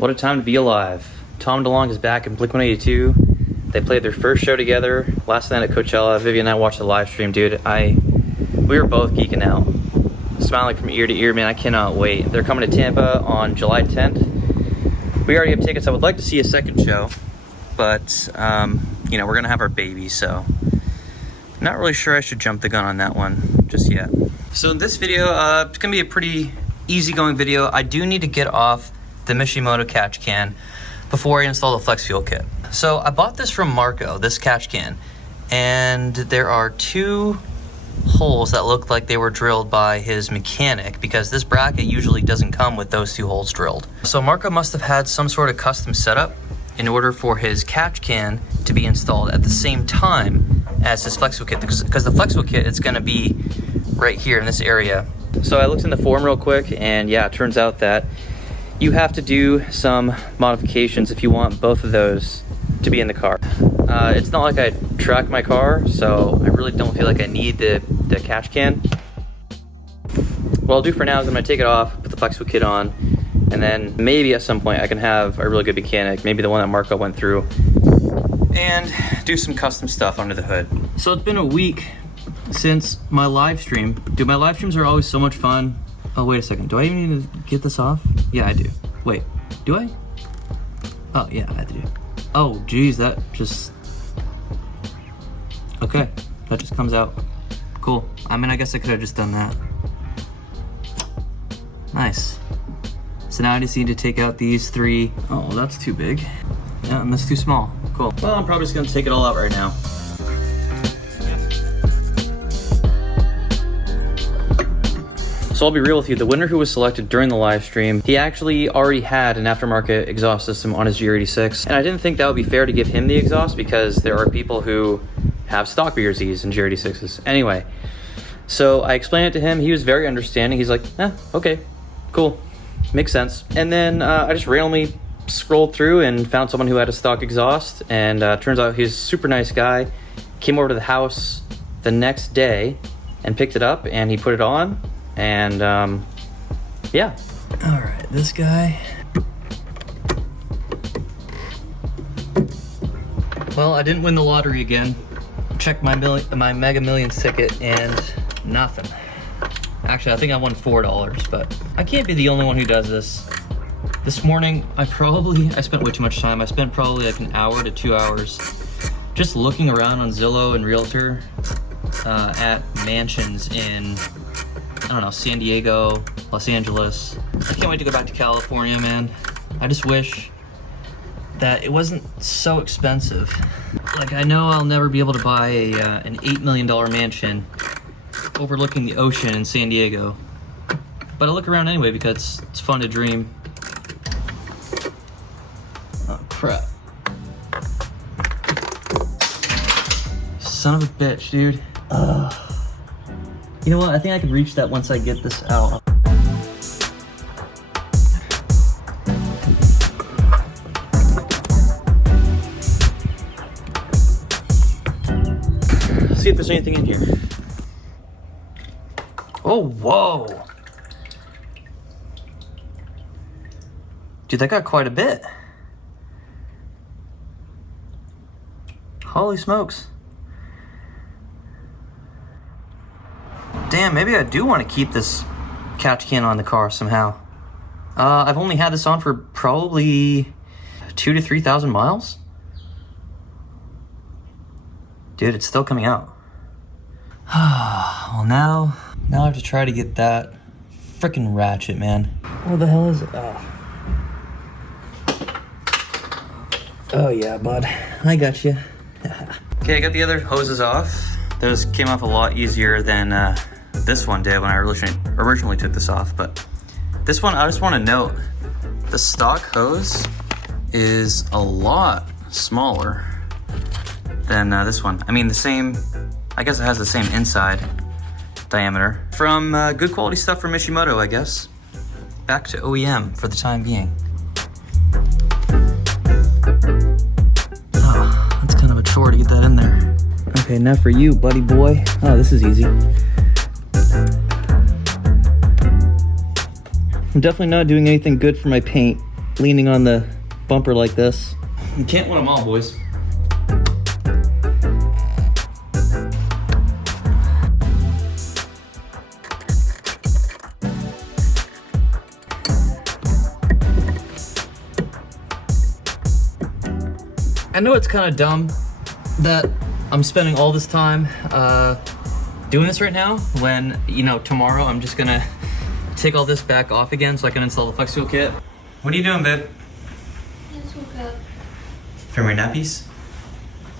What a time to be alive. Tom DeLonge is back in Blink-182. They played their first show together last night at Coachella. Vivian and I watched the live stream, dude. We were both geeking out. Smiling from ear to ear, man. I cannot wait. They're coming to Tampa on July 10th. We already have tickets. I would like to see a second show, but you know, we're gonna have our baby, so not really sure I should jump the gun on that one just yet. So in this video, it's gonna be a pretty easygoing video. I do need to get off the Mishimoto catch can before I install the flex fuel kit. So I bought this from Marco, this catch can, and there are two holes that look like they were drilled by his mechanic, because this bracket usually doesn't come with those two holes drilled. So Marco must have had some sort of custom setup in order for his catch can to be installed at the same time as his flex fuel kit, because the flex fuel kit is going to be right here in this area. So I looked in the forum real quick, and yeah, it turns out that you have to do some modifications if you want both of those to be in the car. It's not like I track my car, so I really don't feel like I need the catch can. What I'll do for now is I'm gonna take it off, put the flex fuel kit on, and then maybe at some point I can have a really good mechanic, maybe the one that Marco went through, and do some custom stuff under the hood. So it's been a week since my live stream. Dude, my live streams are always so much fun. Oh, wait a second. Do I even need to get this off? Yeah, I do. Wait, do I? Oh, yeah, I do. Oh, geez, that just... Okay, that just comes out. Cool. I mean, I guess I could have just done that. Nice. So now I just need to take out these three. Oh, that's too big. Yeah, and that's too small. Cool. Well, I'm probably just gonna take it all out right now. So I'll be real with you, the winner who was selected during the live stream, he actually already had an aftermarket exhaust system on his GR86, and I didn't think that would be fair to give him the exhaust because there are people who have stock BRZs and GR86s. Anyway, so I explained it to him, he was very understanding, he's like, okay, cool, makes sense. And then I just randomly scrolled through and found someone who had a stock exhaust, and turns out he's a super nice guy, came over to the house the next day and picked it up and he put it on. And yeah. All right, this guy. Well, I didn't win the lottery again. Checked my Mega Millions ticket and nothing. Actually, I think I won $4, but I can't be the only one who does this. This morning, I spent way too much time. I spent probably like an hour to 2 hours just looking around on Zillow and Realtor at mansions in, I don't know, San Diego, Los Angeles. I can't wait to go back to California, man. I just wish that it wasn't so expensive. Like, I know I'll never be able to buy an $8 million mansion overlooking the ocean in San Diego, but I look around anyway because it's fun to dream. Oh, crap. Son of a bitch, dude. You know what? I think I can reach that once I get this out. Let's see if there's anything in here. Oh, whoa. Dude, that got quite a bit. Holy smokes. Damn, maybe I do want to keep this catch can on the car somehow. I've only had this on for probably 2,000 to 3,000 miles. Dude, it's still coming out. Well, now I have to try to get that frickin' ratchet, man. What the hell is it? Oh yeah, bud. I got you. Okay, I got the other hoses off. Those came off a lot easier than this one did when I originally took this off, but this one, I just want to note, the stock hose is a lot smaller than this one. I mean, I guess it has the same inside diameter. From good quality stuff from Mishimoto, I guess. Back to OEM for the time being. Oh, that's kind of a chore to get that in there. Okay, now for you, buddy boy. Oh, this is easy. I'm definitely not doing anything good for my paint leaning on the bumper like this. You can't win them all, boys. I know it's kind of dumb that I'm spending all this time doing this right now when, you know, tomorrow I'm just gonna take all this back off again so I can install the flex fuel kit. What are you doing, babe? I just woke up. From your nappies?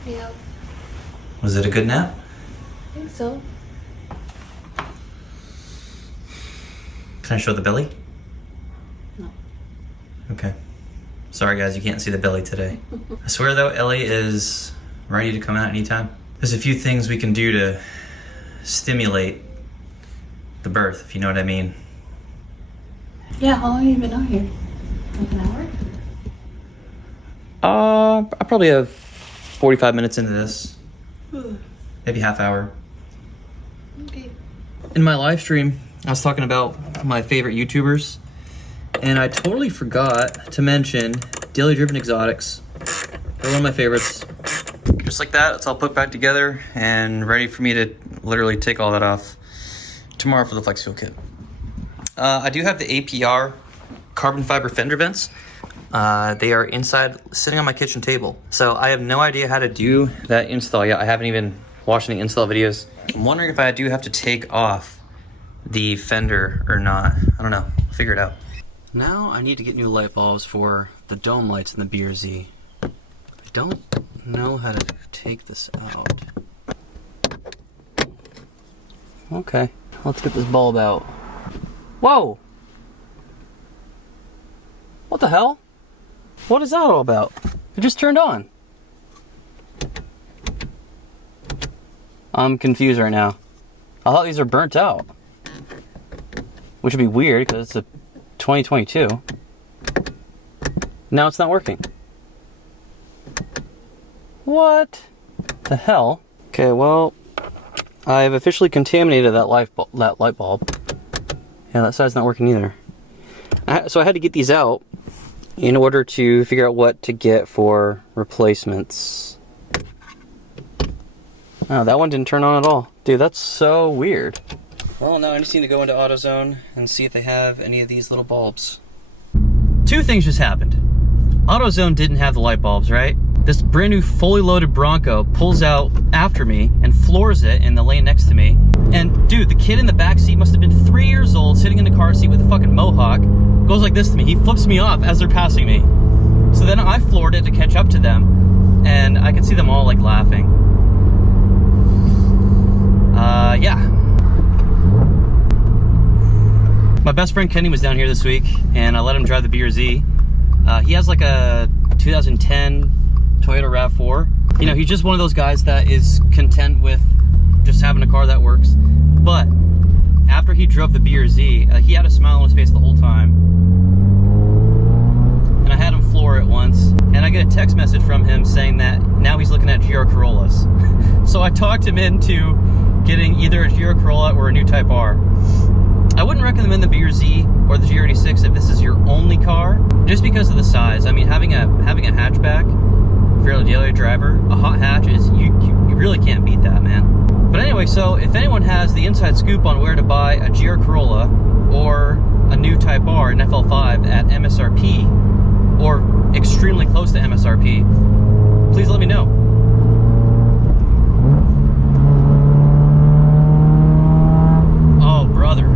Yeah. Was it a good nap? I think so. Can I show the belly? No. Okay. Sorry guys, you can't see the belly today. I swear though, Ellie is ready to come out anytime. There's a few things we can do to stimulate the birth, if you know what I mean. Yeah, how long have you been out here? Like an hour? I probably have 45 minutes into this. Maybe half hour. Okay. In my live stream, I was talking about my favorite YouTubers, and I totally forgot to mention Daily Driven Exotics. They're one of my favorites. Just like that, it's all put back together and ready for me to literally take all that off tomorrow for the flex fuel kit. I do have the APR carbon fiber fender vents. They are inside, sitting on my kitchen table. So I have no idea how to do that install yet. I haven't even watched any install videos. I'm wondering if I do have to take off the fender or not. I don't know, I'll figure it out. Now I need to get new light bulbs for the dome lights in the BRZ. I don't know how to take this out. Okay, let's get this bulb out. Whoa! What the hell? What is that all about? It just turned on. I'm confused right now. I thought these were burnt out. Which would be weird because it's a 2022. Now it's not working. What the hell? Okay, well, I've officially contaminated that light bulb. Yeah, that side's not working either. So I had to get these out in order to figure out what to get for replacements. Oh, that one didn't turn on at all. Dude, that's so weird. Well, now I just need to go into AutoZone and see if they have any of these little bulbs. Two things just happened. AutoZone didn't have the light bulbs, right? This brand new fully loaded Bronco pulls out after me and floors it in the lane next to me. And dude, the kid in the back seat must have been 3 years old, sitting in the car seat with a fucking mohawk. Goes like this to me. He flips me off as they're passing me. So then I floored it to catch up to them, and I could see them all like laughing. Yeah. My best friend Kenny was down here this week, and I let him drive the BRZ. He has like a 2010 Toyota RAV4. You know, he's just one of those guys that is content with just having a car that works. But after he drove the BRZ, he had a smile on his face the whole time. And I had him floor it once, and I get a text message from him saying that now he's looking at GR Corollas. So I talked him into getting either a GR Corolla or a new Type R. I wouldn't recommend the BRZ or the GR86 if this is your only car, just because of the size. I mean, having a hatchback, if you're a daily driver, a hot hatch is, you really can't beat that, man. But anyway, so if anyone has the inside scoop on where to buy a GR Corolla or a new Type R, an FL5 at MSRP, or extremely close to MSRP, please let me know. Oh, brother.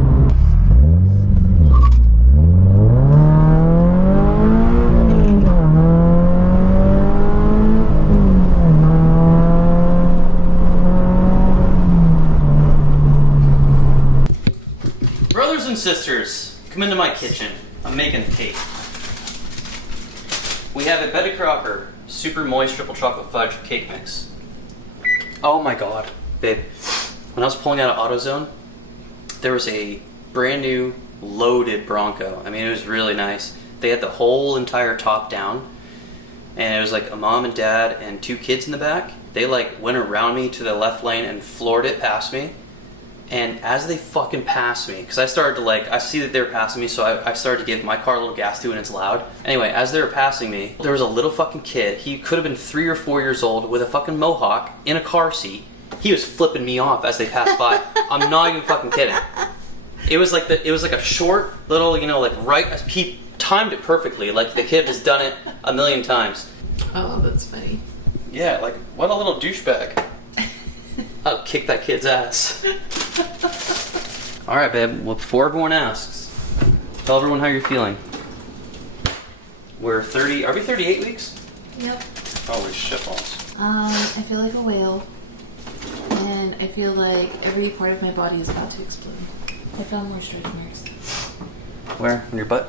Brothers and sisters, come into my kitchen. I'm making cake. We have a Betty Crocker super moist triple chocolate fudge cake mix. Oh my god, babe. When I was pulling out of AutoZone, there was a brand new loaded Bronco. I mean, it was really nice. They had the whole entire top down, and it was like a mom and dad and 2 kids in the back. They like went around me to the left lane and floored it past me. And as they fucking passed me, because I started to like, I see that they were passing me, so I started to give my car a little gas too, and it's loud. Anyway, as they were passing me, there was a little fucking kid. He could have been 3 or 4 years old with a fucking mohawk in a car seat. He was flipping me off as they passed by. I'm not even fucking kidding. It was like a short little, you know, like right. He timed it perfectly. Like the kid has done it a million times. Oh, that's funny. Yeah, like what a little douchebag. I'll kick that kid's ass. All right, babe. Well, before everyone asks, tell everyone how you're feeling. We're 30. Are we 38 weeks? Yep. Holy shitballs. I feel like a whale, and I feel like every part of my body is about to explode. I feel more stretch marks. Where? On your butt?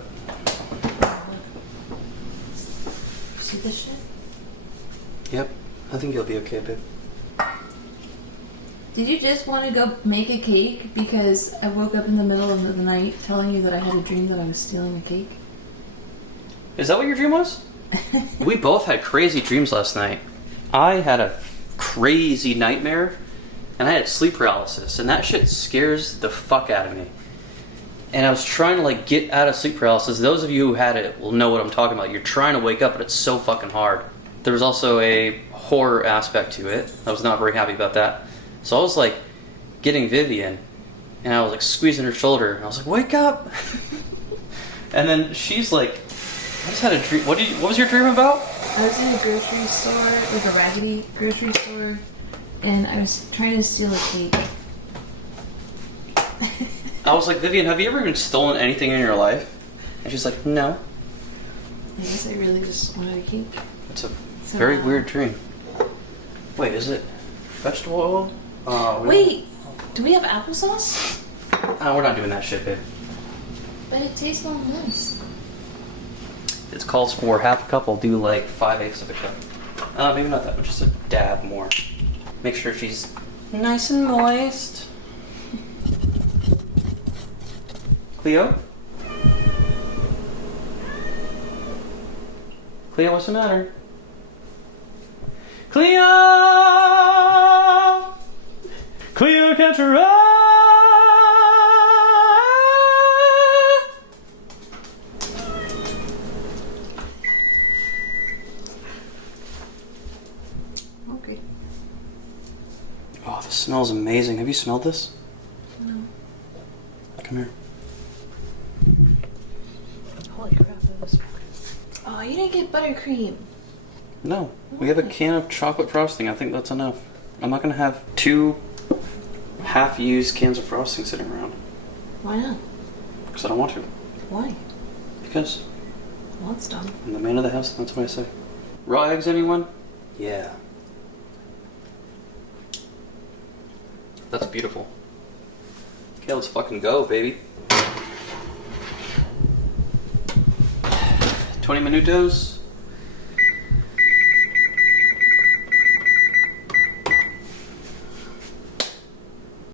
See this shit? Yep. I think you'll be okay, babe. Did you just want to go make a cake because I woke up in the middle of the night telling you that I had a dream that I was stealing a cake? Is that what your dream was? We both had crazy dreams last night. I had a crazy nightmare, and I had sleep paralysis, and that shit scares the fuck out of me. And I was trying to like get out of sleep paralysis. Those of you who had it will know what I'm talking about. You're trying to wake up, but it's so fucking hard. There was also a horror aspect to it. I was not very happy about that. So I was like getting Vivian, and I was like squeezing her shoulder, and I was like, "Wake up!" And then she's like, "I just had a dream. What was your dream about?" I was in a grocery store, like a raggedy grocery store, and I was trying to steal a cake. I was like, "Vivian, have you ever even stolen anything in your life?" And she's like, "No." I guess I really just wanted a cake. It's a very weird dream. Wait, is it vegetable oil? Wait, do we have applesauce? We're not doing that shit, babe. But it tastes more nice. It calls for half a cup. I'll do like 5/8 of a cup. Maybe not that much, just a dab more. Make sure she's nice and moist. Cleo? Cleo, what's the matter? Cleo! Cleo, can't you run? Okay. Oh, this smells amazing. Have you smelled this? No. Come here. Holy crap, that was... Oh, you didn't get buttercream. No, we have a can of chocolate frosting. I think that's enough. I'm not gonna have 2 half-used cans of frosting sitting around. Why not? Because I don't want to. Why? Because Well, that's dumb. I'm the man of the house, that's what I say. Raw eggs, anyone? Yeah. That's beautiful. Okay, let's fucking go, baby. 20 minutos.